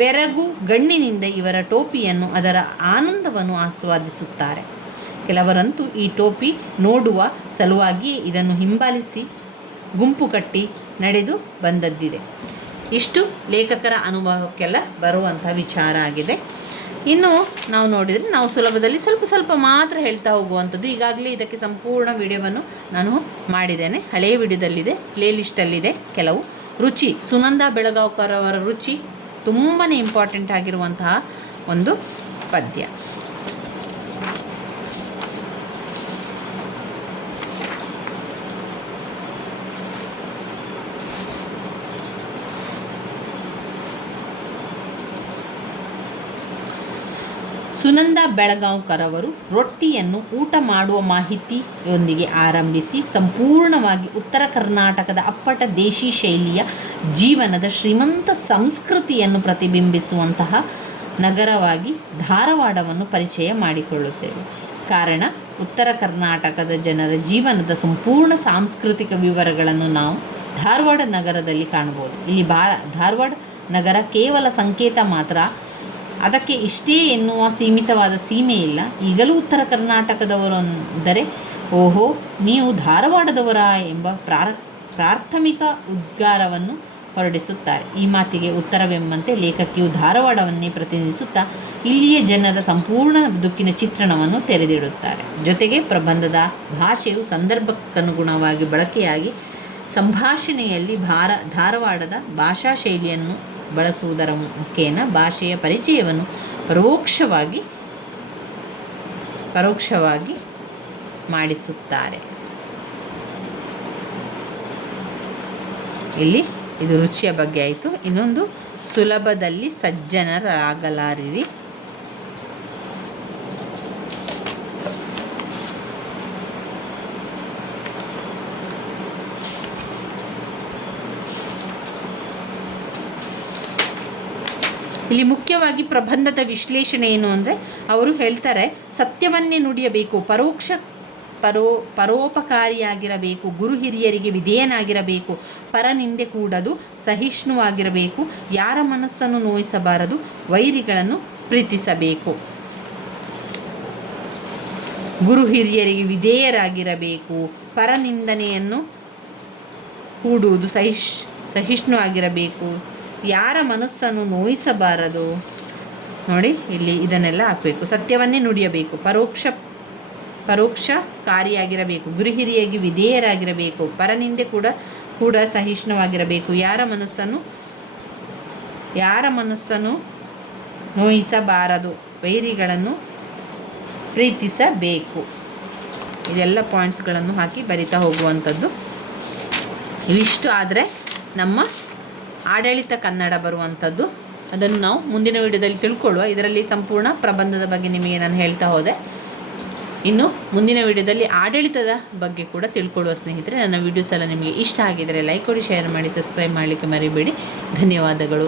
ಬೆರಗು ಗಣ್ಣಿನಿಂದ ಇವರ ಟೋಪಿಯನ್ನು, ಅದರ ಆನಂದವನ್ನು ಆಸ್ವಾದಿಸುತ್ತಾರೆ. ಕೆಲವರಂತೂ ಈ ಟೋಪಿ ನೋಡುವ ಸಲುವಾಗಿ ಇದನ್ನು ಹಿಂಬಾಲಿಸಿ ಗುಂಪು ಕಟ್ಟಿ ನಡೆದು ಬಂದದ್ದಿದೆ. ಇಷ್ಟು ಲೇಖಕರ ಅನುಭವಕ್ಕೆಲ್ಲ ಬರುವಂಥ ವಿಚಾರ ಆಗಿದೆ. ಇನ್ನು ನಾವು ನೋಡಿದರೆ ನಾವು ಸುಲಭದಲ್ಲಿ ಸ್ವಲ್ಪ ಮಾತ್ರ ಹೇಳ್ತಾ ಹೋಗುವಂಥದ್ದು. ಈಗಾಗಲೇ ಇದಕ್ಕೆ ಸಂಪೂರ್ಣ ವಿಡಿಯೋವನ್ನು ನಾನು ಮಾಡಿದ್ದೇನೆ. ಹಳೆಯ ವಿಡಿಯೋದಲ್ಲಿದೆ, ಪ್ಲೇಲಿಸ್ಟಲ್ಲಿದೆ. ಕೆಲವು ರುಚಿ, ಸುನಂದಾ ಬೆಳಗಾವ್ಕರ್ ಅವರ ರುಚಿ ತುಂಬಾ ಇಂಪಾರ್ಟೆಂಟ್ ಆಗಿರುವಂತಹ ಒಂದು ಪದ್ಯ. ಸುನಂದಾ ಬೆಳಗಾವ್ಕರ್ ಅವರು ರೊಟ್ಟಿಯನ್ನು ಊಟ ಮಾಡುವ ಮಾಹಿತಿಯೊಂದಿಗೆ ಆರಂಭಿಸಿ ಸಂಪೂರ್ಣವಾಗಿ ಉತ್ತರ ಕರ್ನಾಟಕದ ಅಪ್ಪಟ ದೇಶಿ ಶೈಲಿಯ ಜೀವನದ ಶ್ರೀಮಂತ ಸಂಸ್ಕೃತಿಯನ್ನು ಪ್ರತಿಬಿಂಬಿಸುವಂತಹ ನಗರವಾಗಿ ಧಾರವಾಡವನ್ನು ಪರಿಚಯ ಮಾಡಿಕೊಳ್ಳುತ್ತೇವೆ. ಕಾರಣ, ಉತ್ತರ ಕರ್ನಾಟಕದ ಜನರ ಜೀವನದ ಸಂಪೂರ್ಣ ಸಾಂಸ್ಕೃತಿಕ ವಿವರಗಳನ್ನು ನಾವು ಧಾರವಾಡ ನಗರದಲ್ಲಿ ಕಾಣಬಹುದು. ಇಲ್ಲಿ ಧಾರವಾಡ ನಗರ ಕೇವಲ ಸಂಕೇತ ಮಾತ್ರ. ಅದಕ್ಕೆ ಇಷ್ಟೇ ಎನ್ನುವ ಸೀಮಿತವಾದ ಸೀಮೆ ಇಲ್ಲ. ಈಗಲೂ ಉತ್ತರ ಕರ್ನಾಟಕದವರೆಂದರೆ ಓಹೋ ನೀವು ಧಾರವಾಡದವರಾ ಎಂಬ ಪ್ರಾಥಮಿಕ ಉದ್ಗಾರವನ್ನು ಹೊರಡಿಸುತ್ತಾರೆ. ಈ ಮಾತಿಗೆ ಉತ್ತರವೆಂಬಂತೆ ಲೇಖಕಿಯು ಧಾರವಾಡವನ್ನೇ ಪ್ರತಿನಿಧಿಸುತ್ತಾ ಇಲ್ಲಿಯ ಜನರ ಸಂಪೂರ್ಣ ಬದುಕಿನ ಚಿತ್ರಣವನ್ನು ತೆರೆದಿಡುತ್ತಾರೆ. ಜೊತೆಗೆ ಪ್ರಬಂಧದ ಭಾಷೆಯು ಸಂದರ್ಭಕ್ಕನುಗುಣವಾಗಿ ಬಳಕೆಯಾಗಿ ಸಂಭಾಷಣೆಯಲ್ಲಿ ಧಾರವಾಡದ ಭಾಷಾ ಶೈಲಿಯನ್ನು ಬಳಸುವುದರ ಮುಖೇನ ಭಾಷೆಯ ಪರಿಚಯವನ್ನು ಪರೋಕ್ಷವಾಗಿ ಮಾಡಿಸುತ್ತಾರೆ. ಇಲ್ಲಿ ಇದು ರುಚಿಯ ಬಗ್ಗೆ ಆಯಿತು. ಇನ್ನೊಂದು, ಸುಲಭದಲ್ಲಿ ಸಜ್ಜನರಾಗಲಾರಿರಿ. ಇಲ್ಲಿ ಮುಖ್ಯವಾಗಿ ಪ್ರಬಂಧದ ವಿಶ್ಲೇಷಣೆ ಏನು ಅಂದರೆ, ಅವರು ಹೇಳ್ತಾರೆ, ಸತ್ಯವನ್ನೇ ನುಡಿಯಬೇಕು, ಪರೋಪಕಾರಿಯಾಗಿರಬೇಕು, ಗುರು ಹಿರಿಯರಿಗೆ ವಿಧೇಯನಾಗಿರಬೇಕು, ಪರನಿಂದೆ ಕೂಡದು, ಸಹಿಷ್ಣುವಾಗಿರಬೇಕು, ಯಾರ ಮನಸ್ಸನ್ನು ನೋಯಿಸಬಾರದು, ವೈರಿಗಳನ್ನು ಪ್ರೀತಿಸಬೇಕು. ಗುರು ಹಿರಿಯರಿಗೆ ವಿಧೇಯರಾಗಿರಬೇಕು, ಪರನಿಂದನೆಯನ್ನು ಕೂಡುವುದು, ಸಹಿಷ್ಣು ಆಗಿರಬೇಕು, ಯಾರ ಮನಸ್ಸನ್ನು ನೋಯಿಸಬಾರದು. ನೋಡಿ, ಇಲ್ಲಿ ಇದನ್ನೆಲ್ಲ ಹಾಕಬೇಕು. ಸತ್ಯವನ್ನೇ ನುಡಿಯಬೇಕು, ಪರೋಕ್ಷಕಾರಿಯಾಗಿರಬೇಕು, ಗುರು ಹಿರಿಯರಿಗೆ ವಿಧೇಯರಾಗಿರಬೇಕು, ಪರನಿಂದೆ ಕೂಡ ಸಹಿಷ್ಣುವಾಗಿರಬೇಕು, ಯಾರ ಮನಸ್ಸನ್ನು ನೋಯಿಸಬಾರದು, ವೈರಿಗಳನ್ನು ಪ್ರೀತಿಸಬೇಕು. ಇದೆಲ್ಲ ಪಾಯಿಂಟ್ಸ್ಗಳನ್ನು ಹಾಕಿ ಬರಿತಾ ಹೋಗುವಂಥದ್ದು. ಇವಿಷ್ಟು ಆದರೆ ನಮ್ಮ ಆಡಳಿತ ಕನ್ನಡ ಬರುವಂಥದ್ದು. ಅದನ್ನು ನಾವು ಮುಂದಿನ ವಿಡಿಯೋದಲ್ಲಿ ತಿಳ್ಕೊಳ್ಳುವ. ಇದರಲ್ಲಿ ಸಂಪೂರ್ಣ ಪ್ರಬಂಧದ ಬಗ್ಗೆ ನಿಮಗೆ ನಾನು ಹೇಳ್ತಾ ಹೋದೆ. ಇನ್ನು ಮುಂದಿನ ವಿಡಿಯೋದಲ್ಲಿ ಆಡಳಿತದ ಬಗ್ಗೆ ಕೂಡ ತಿಳ್ಕೊಳ್ಳುವ. ಸ್ನೇಹಿತರೆ, ನನ್ನ ವಿಡಿಯೋಸ್ ಎಲ್ಲ ನಿಮಗೆ ಇಷ್ಟ ಆಗಿದ್ದರೆ ಲೈಕ್ ಕೊಡಿ, ಶೇರ್ ಮಾಡಿ, ಸಬ್ಸ್ಕ್ರೈಬ್ ಮಾಡಲಿಕ್ಕೆ ಮರಿಬೇಡಿ. ಧನ್ಯವಾದಗಳು.